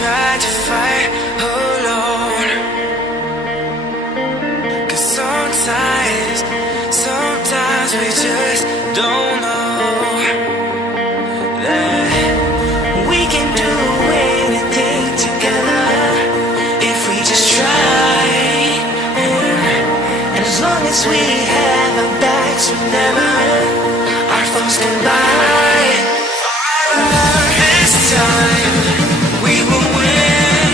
try to fight alone. 'Cause sometimes we just don't know that we can do anything together if we just try. And as long as we have our backs, whenever our foes can buy. This time we will win.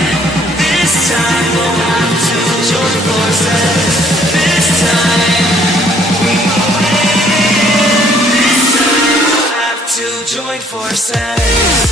This time we'll have to join forces. This time we will win. This time we'll have to join forces.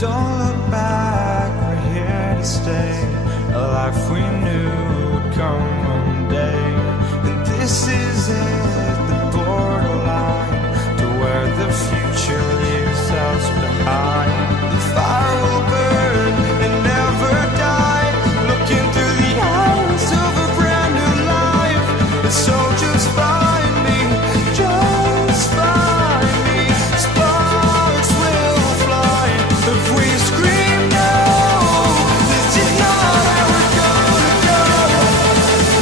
Don't look back, we're here to stay. A life we knew would come one day. And this is it, the borderline to where the future leaves us behind. The fire will burn and never die, looking through the eyes of a brand new life. And so just find me, just find me. Sparks will fly if we scream no. This is not how we're gonna go.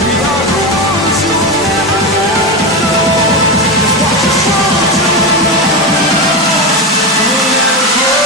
We are the ones who will never let go. Watch us roll to the moon. We'll never go.